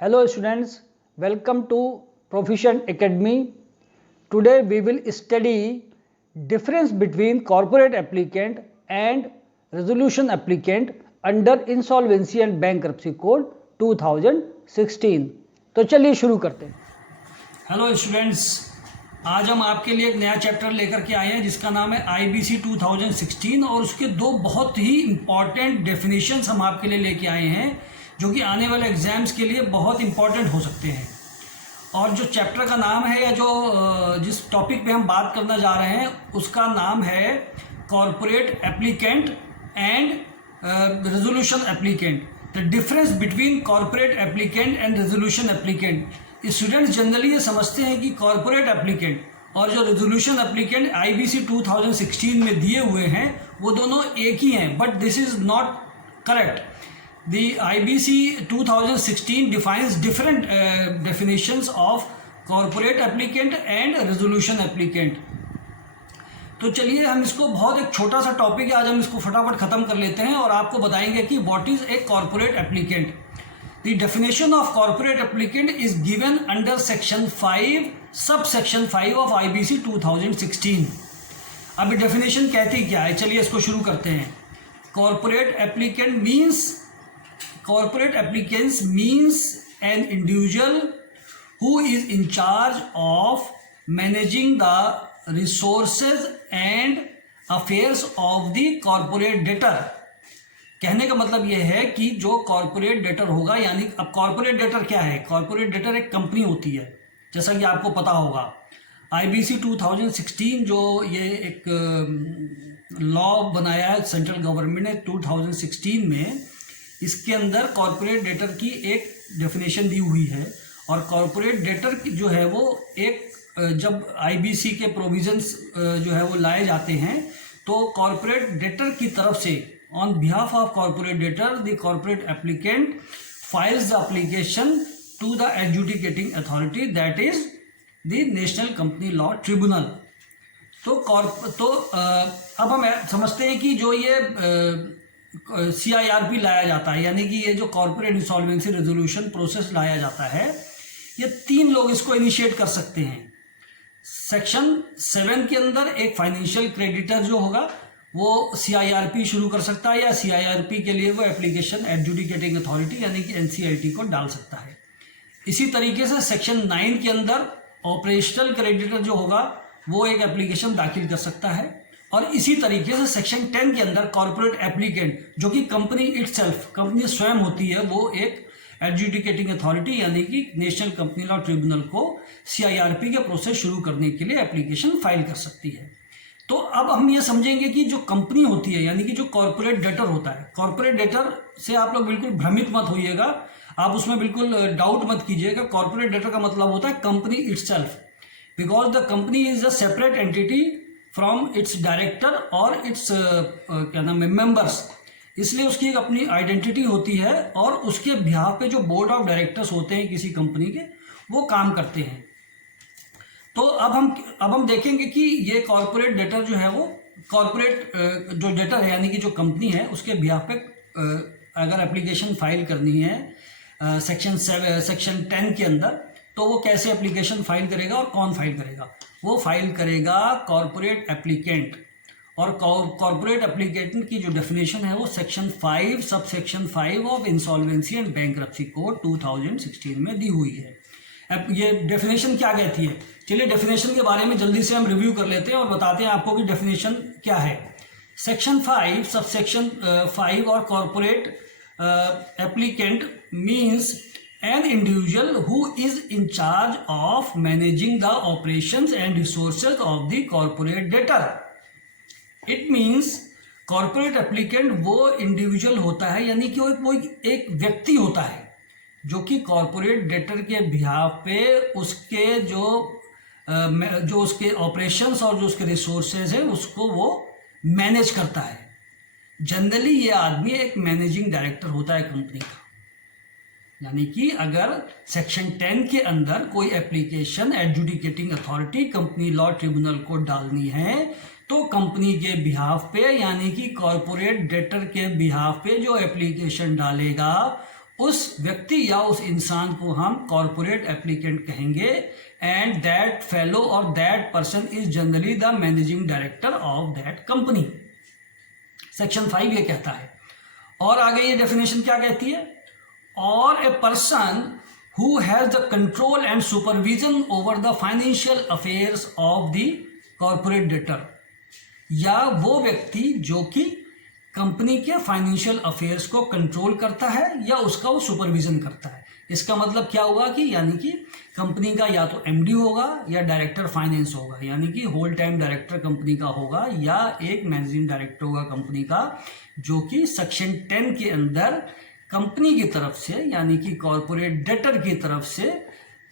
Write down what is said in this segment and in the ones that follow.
Hello students, welcome to Proficient Academy. Today we will study difference between corporate applicant and resolution applicant under Insolvency and Bankruptcy Code 2016. तो चलिए शुरू करते हैं। Hello students, आज हम आपके लिए एक नया चैप्टर लेकर के आए हैं जिसका नाम है IBC 2016 और उसके दो बहुत ही इम्पॉर्टेंट डेफिनेशंस हम आपके लिए लेके आए हैं जो कि आने वाले एग्जाम्स के लिए बहुत इंपॉर्टेंट हो सकते हैं। और जो चैप्टर का नाम है या जो जिस टॉपिक पे हम बात करना जा रहे हैं उसका नाम है corporate applicant and resolution applicant, the difference between corporate applicant and resolution applicant. Students generally ये समझते हैं कि कॉरपोरेट एप्लीकेंट और जो रेजोल्यूशन एप्लीकेंट IBC 2016 में दिए हुए हैं वो दोनों एक ही हैं, but this is not correct. The IBC 2016 defines different definitions of corporate applicant and resolution applicant. तो चलिए हम इसको बहुत एक छोटा सा टॉपिक है, आज हम इसको फटाफट खत्म कर लेते हैं और आपको बताएंगे कि what is a corporate applicant. The definition of corporate applicant is given under section 5 subsection 5 of IBC 2016. अभी डेफिनेशन कहती क्या है, चलिए इसको शुरू करते हैं। Corporate applicants means an individual who is in charge of managing the resources and affairs of the corporate debtor। कहने का मतलब यह है कि जो कॉरपोरेट डेटर होगा, यानी अब कॉरपोरेट डेटर क्या है? कॉरपोरेट डेटर एक कंपनी होती है, जैसा कि आपको पता होगा। IBC 2016 जो ये एक लॉ बनाया है सेंट्रल गवर्नमेंट ने 2016 में, इसके अंदर कॉरपोरेट डेटर की एक डेफिनेशन दी हुई है। और कॉरपोरेट डेटर जो है वो एक जब IBC के प्रोविजंस जो है वो लाए जाते हैं तो कॉरपोरेट डेटर की तरफ से on behalf of corporate debtor the corporate applicant files the application to the adjudicating authority, that is the national company law tribunal. तो अब हम समझते हैं कि जो ये CIRP लाया जाता है, यानी कि ये जो कॉर्पोरेट इंसॉल्वेंसी रेजोल्यूशन प्रोसेस लाया जाता है, ये 3 लोग इसको इनिशिएट कर सकते हैं। सेक्शन 7 के अंदर एक फाइनेंशियल क्रेडिटर जो होगा वो CIRP शुरू कर सकता है, या CIRP के लिए वो एप्लीकेशन एडजुडिकेटिंग अथॉरिटी यानी कि NCLT को डाल सकता है। इसी तरीके से सेक्शन 9 के अंदर ऑपरेशनल क्रेडिटर जो होगा वो एक एप्लीकेशन दाखिल कर सकता है। और इसी तरीके से सेक्शन 10 के अंदर कॉर्पोरेट एप्लीकेंट जो कि कंपनी इटसेल्फ, कंपनी स्वयं होती है, वो एक एडजुडिकेटिंग अथॉरिटी यानी कि नेशनल कंपनी लॉ ट्रिब्यूनल को CIRP के प्रोसेस शुरू करने के लिए एप्लीकेशन फाइल कर सकती है। तो अब हम ये समझेंगे कि जो कंपनी होती है यानी कि जो कॉर्पोरेट डेटर होता है, कॉर्पोरेट डेटर से आप लोग बिल्कुल भ्रमित मत होइएगा, आप उसमें बिल्कुल डाउट मत कीजिएगा। कॉर्पोरेट डेटर का मतलब होता है company itself, because the company is a separate entity from its director और इट्स क्या नाम है मेंबर्स, इसलिए उसकी एक अपनी आइडेंटिटी होती है और उसके बिहाफ पे जो बोर्ड ऑफ डायरेक्टर्स होते हैं किसी कंपनी के, वो काम करते हैं। तो अब हम देखेंगे कि ये कॉर्पोरेट डेटर जो है वो कॉर्पोरेट जो डेटर है यानी कि जो कंपनी है उसके बिहाफ पे अगर एप्लीकेशन फाइल करनी है सेक्शन 10 के अंदर, तो वो कैसे एप्लीकेशन फाइल करेगा और कौन फाइल करेगा? वो फाइल करेगा कॉर्पोरेट एप्लीकेंट। और कॉर्पोरेट एप्लीकेंट की जो डेफिनेशन है वो section 5 subsection 5 of insolvency and bankruptcy code 2016 में दी हुई है। अब ये डेफिनेशन क्या कहती है, चलिए डेफिनेशन के बारे में जल्दी से हम रिव्यू कर लेते हैं और बताते हैं आपको कि डेफिनेशन क्या है। सेक्शन 5 सबसेक्शन 5 और corporate applicant means an individual who is in charge of managing the operations and resources of the corporate debtor. It means corporate applicant वो individual होता है, यानी कि वो एक व्यक्ति होता है जो कि corporate debtor के बिहाफ पे उसके जो उसके operations और जो उसके resources है उसको वो मैनेज करता है। जनरली ये आदमी एक मैनेजिंग डायरेक्टर होता है कंपनी का, यानी कि अगर सेक्शन 10 के अंदर कोई application adjudicating authority company law tribunal को डालनी है तो कंपनी के बिहाफ पे यानी कि कॉर्पोरेट डेटर के बिहाफ पे जो एप्लीकेशन डालेगा उस व्यक्ति या उस इंसान को हम कॉर्पोरेट एप्लीकेंट कहेंगे, एंड दैट फेलो और that person is generally the managing director of that company. Section 5 ये कहता है। और आगे ये डेफिनेशन क्या कहती है? और a person who has the control and supervision over the financial affairs of the corporate debtor, या वो व्यक्ति जो कि कंपनी के फाइनेंशियल अफेयर्स को कंट्रोल करता है या उसका वो सुपरविजन करता है। इसका मतलब क्या हुआ कि यानी कि कंपनी का या तो एमडी होगा या डायरेक्टर फाइनेंस होगा, यानी कि होल टाइम डायरेक्टर कंपनी का होगा, या एक मैनेजिंग डायरेक्टर होगा कंपनी का, जो कि सेक्शन 10 के अंदर कंपनी की तरफ से यानी कि कॉर्पोरेट डेटर की तरफ से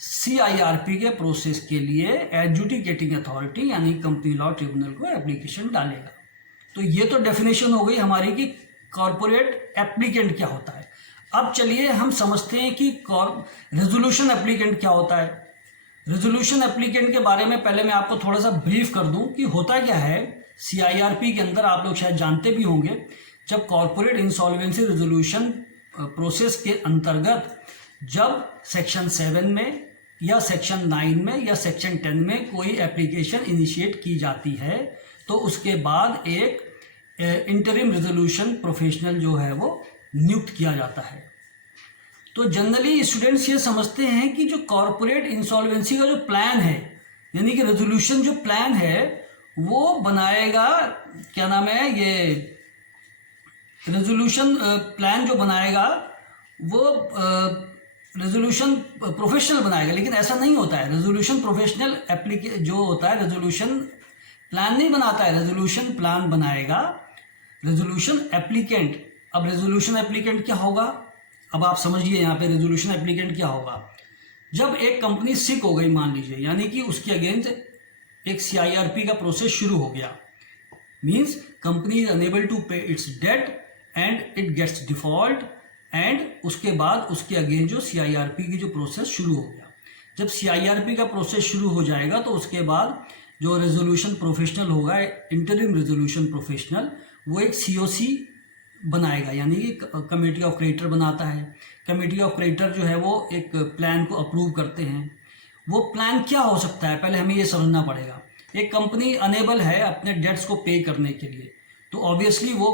CIRP के प्रोसेस के लिए एडजुडिकेटिंग अथॉरिटी यानी कंपनी लॉ ट्रिब्यूनल को एप्लीकेशन डालेगा। तो ये तो डेफिनेशन हो गई हमारी कि कॉर्पोरेट एप्लीकेंट क्या होता है। अब चलिए हम समझते हैं कि रेजोल्यूशन एप्लीकेंट क्या होता है। रेजोल्यूशन एप्लीकेंट के बारे में पहले मैं आपको थोड़ा सा ब्रीफ कर दूं कि होता क्या है। CIRP के अंदर आप लोग शायद जानते भी होंगे, जब कॉर्पोरेट इंसॉल्वेंसी रेजोल्यूशन प्रोसेस के अंतर्गत जब सेक्शन 7 में या सेक्शन 9 में या सेक्शन 10 में कोई एप्लीकेशन इनिशिएट की जाती है, तो उसके बाद एक इंटरिम रेजोल्यूशन प्रोफेशनल जो है वो नियुक्त किया जाता है। तो जनरली स्टूडेंट्स ये समझते हैं कि जो कॉर्पोरेट इंसॉल्वेंसी का जो प्लान है, यानी कि रेजोल्यूशन जो प्लान है वो बनाएगा, क्या नाम है, ये रेजोल्यूशन प्लान जो बनाएगा वो रेजोल्यूशन प्रोफेशनल बनाएगा, लेकिन ऐसा नहीं होता है। रेजोल्यूशन प्रोफेशनल जो होता है रेजोल्यूशन प्लान नहीं बनाता है, रेजोल्यूशन प्लान बनाएगा रेजोल्यूशन एप्लीकेंट। अब रेजोल्यूशन एप्लीकेंट क्या होगा, अब आप समझिए यहाँ पे रेजोल्यूशन एप्लीकेंट क्या होगा। जब एक कंपनी सिक हो गई मान लीजिए, यानी कि उसके अगेंस्ट एक CIRP का प्रोसेस शुरू हो गया, means company is unable to pay its debt and it gets default, and उसके बाद उसके अगेंस्ट जो CIRP की जो प्रोसेस शुरू हो गया। जब CIRP का प्रोसेस शुरू हो जाएगा तो उसके बाद जो रेजोल्यूशन प्रोफेशनल होगा, इंटरिम रेजोल्यूशन प्रोफेशनल, वो एक COC बनाएगा, यानी कि कमेटी ऑफ क्रेडिटर बनाता है। कमेटी ऑफ क्रेडिटर जो है वो एक प्लान को अप्रूव करते हैं। वो प्लान क्या हो सकता है, पहले हमें ये समझना पड़ेगा। एक कंपनी अनेबल है अपने डेट्स को पे करने के लिए, तो ऑब्वियसली वो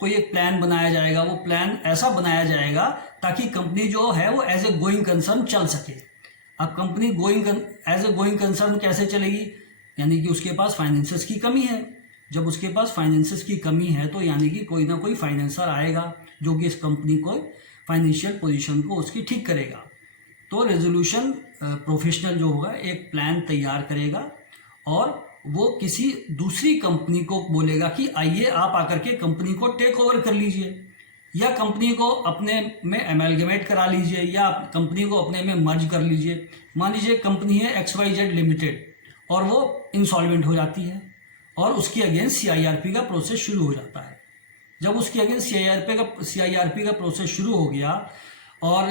कोई एक प्लान बनाया जाएगा। वो प्लान ऐसा बनाया जाएगा ताकि कंपनी जो है वो एज ए गोइंग कंसर्न चल सके। अब company as a going concern कैसे चलेगी, यानी कि उसके पास फाइनेंसेस की कमी है। जब उसके पास फाइनेंसेस की कमी है तो यानी कि कोई ना कोई फाइनेंसर आएगा जो कि इस कंपनी को फाइनेंशियल पोजीशन को उसकी ठीक करेगा। तो रेजोल्यूशन प्रोफेशनल जो होगा एक प्लान तैयार करेगा और वो किसी दूसरी कंपनी को बोलेगा कि आइए आप आकर के कंपनी को टेक ओवर कर लीजिए, या कंपनी को अपने में एमलगमेट करा लीजिए, या कंपनी को अपने में मर्ज कर लीजिए। मान लीजिए कंपनी है XYZ लिमिटेड और वो इंसॉल्वेंट हो जाती है और उसके अगेंस्ट CIRP का प्रोसेस शुरू हो जाता है। जब उसके अगेंस्ट CIRP का प्रोसेस शुरू हो गया और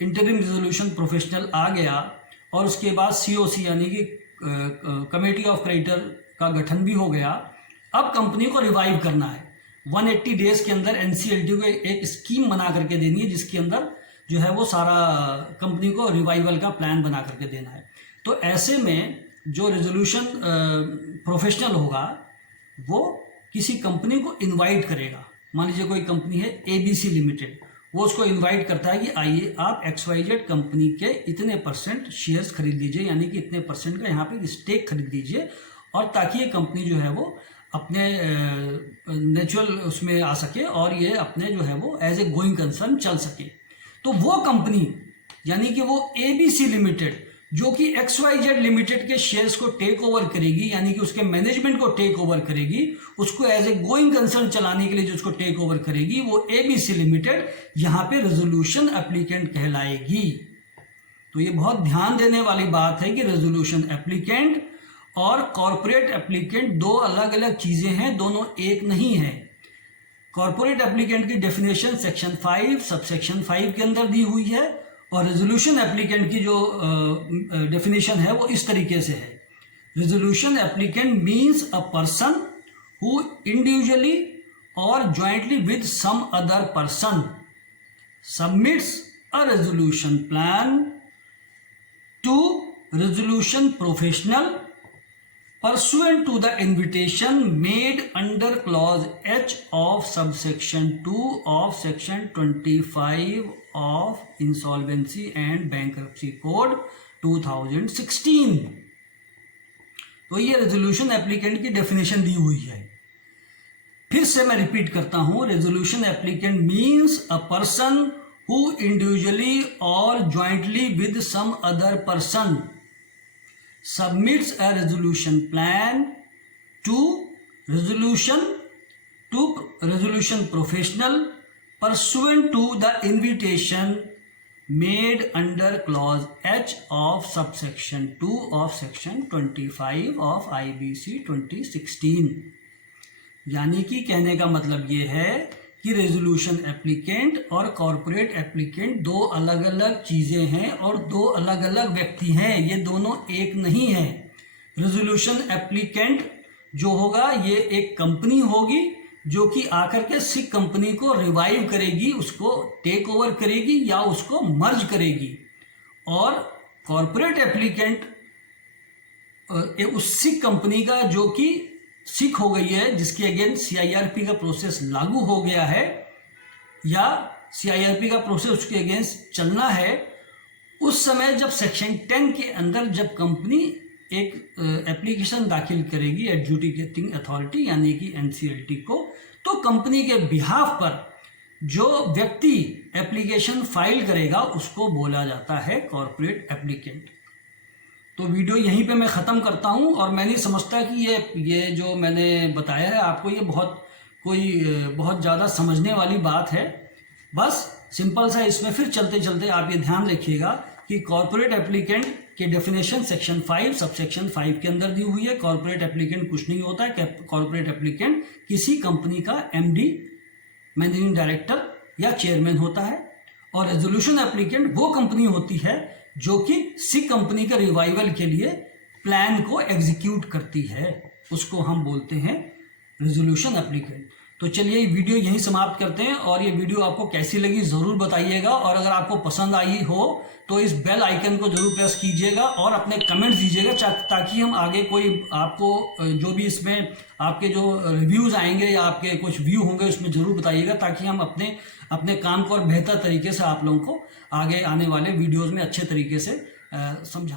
इंटरिम रेजोल्यूशन प्रोफेशनल आ गया और उसके बाद COC यानी कि कमेटी ऑफ क्रेडिटर का गठन भी हो गया। अब कंपनी को रिवाइव करना है। 180 डेज के अंदर NCLT को एक स्कीम बना करके देनी है, जिसके अंदर जो है वो सारा कंपनी को रिवाइवल का प्लान बना करके देना है। तो ऐसे में जो रेजोल्यूशन प्रोफेशनल होगा वो किसी कंपनी को इनवाइट करेगा। मान लीजिए कोई कंपनी है ABC लिमिटेड, वो उसको इनवाइट करता है कि आइए आप XYZ कंपनी के इतने % शेयर्स खरीद लीजिए, यानी कि इतने % का यहाँ पे स्टेक खरीद लीजिए, और ताकि ये कंपनी जो है वो अपने नेचुरल उसमें आ सके और ये अपने जो है वो एज ए गोइंग कंसर्न चल सके। तो वो कंपनी यानी कि वो ABC लिमिटेड जो कि XYZ लिमिटेड के शेयर्स को टेक ओवर करेगी, यानी कि उसके मैनेजमेंट को टेक ओवर करेगी, उसको एज ए गोइंग कंसर्न चलाने के लिए जो उसको टेक ओवर करेगी, वो ABC लिमिटेड यहाँ पे रेजोल्यूशन एप्लीकेंट कहलाएगी। तो ये बहुत ध्यान देने वाली बात है कि रेजोल्यूशन एप्लीकेंट और कॉर्पोरेट एप्लीकेंट दो अलग अलग चीजें हैं, दोनों एक नहीं है। कॉर्पोरेट एप्लीकेंट की डेफिनेशन सेक्शन 5 सबसेक्शन 5 के अंदर दी हुई है, और रेजोल्यूशन एप्लीकेंट की जो डेफिनेशन है वो इस तरीके से है। Resolution applicant means a person who individually और jointly with some other person submits a resolution plan to resolution professional pursuant to the invitation made under clause H of subsection 2 of section 25 of Insolvency and Bankruptcy Code 2016। तो ये resolution applicant की definition दी हुई है। फिर से मैं repeat करता हूं, resolution applicant means a person who individually और jointly with some other person submits a resolution plan to resolution professional pursuant to the invitation made under clause H of subsection 2 of section 25 of IBC 2016। यानी कि कहने का मतलब ये है कि resolution applicant और कॉरपोरेट एप्लीकेंट दो अलग अलग चीज़ें हैं और दो अलग अलग व्यक्ति हैं, ये दोनों एक नहीं है। रेजोल्यूशन एप्लीकेंट जो होगा ये एक कंपनी होगी जो कि आकर के सिक कंपनी को रिवाइव करेगी, उसको टेक ओवर करेगी या उसको मर्ज करेगी। और कॉरपोरेट एप्लीकेंट उस सिक कंपनी का जो कि सिक हो गई है, जिसके अगेंस्ट CIRP का प्रोसेस लागू हो गया है या CIRP का प्रोसेस उसके अगेंस्ट चलना है, उस समय जब सेक्शन 10 के अंदर जब कंपनी एक एप्लीकेशन दाखिल करेगी एडजुडिकेटिंग अथॉरिटी यानी कि NCLT को, तो कंपनी के बिहाफ पर जो व्यक्ति एप्लीकेशन फाइल करेगा उसको बोला जाता है कॉरपोरेट एप्लीकेंट। तो वीडियो यहीं पे मैं ख़त्म करता हूं और मैं नहीं समझता कि ये जो मैंने बताया है आपको ये बहुत ज़्यादा समझने वाली बात है। बस सिंपल सा इसमें फिर चलते चलते आप ये ध्यान रखिएगा कि कॉरपोरेट एप्लीकेंट के डेफिनेशन सेक्शन 5 सबसेक्शन 5 के अंदर दी हुई है। कॉरपोरेट एप्लीकेंट कुछ नहीं होता है, कॉरपोरेट एप्लीकेंट किसी कंपनी का MD मैनेजिंग डायरेक्टर या चेयरमैन होता है। और रेजोल्यूशन एप्लीकेंट वो कंपनी होती है जो कि सिक कंपनी के रिवाइवल के लिए प्लान को एग्जीक्यूट करती है, उसको हम बोलते हैं रेजोल्यूशन एप्लीकेंट। तो चलिए ये वीडियो यहीं समाप्त करते हैं और ये वीडियो आपको कैसी लगी ज़रूर बताइएगा और अगर आपको पसंद आई हो तो इस बेल आइकन को ज़रूर प्रेस कीजिएगा और अपने कमेंट्स दीजिएगा ताकि हम आगे कोई आपको जो भी इसमें आपके जो रिव्यूज़ आएंगे या आपके कुछ व्यू होंगे उसमें ज़रूर बताइएगा ताकि हम अपने काम को और बेहतर तरीके से आप लोगों को आगे आने वाले वीडियोज़ में अच्छे तरीके से समझा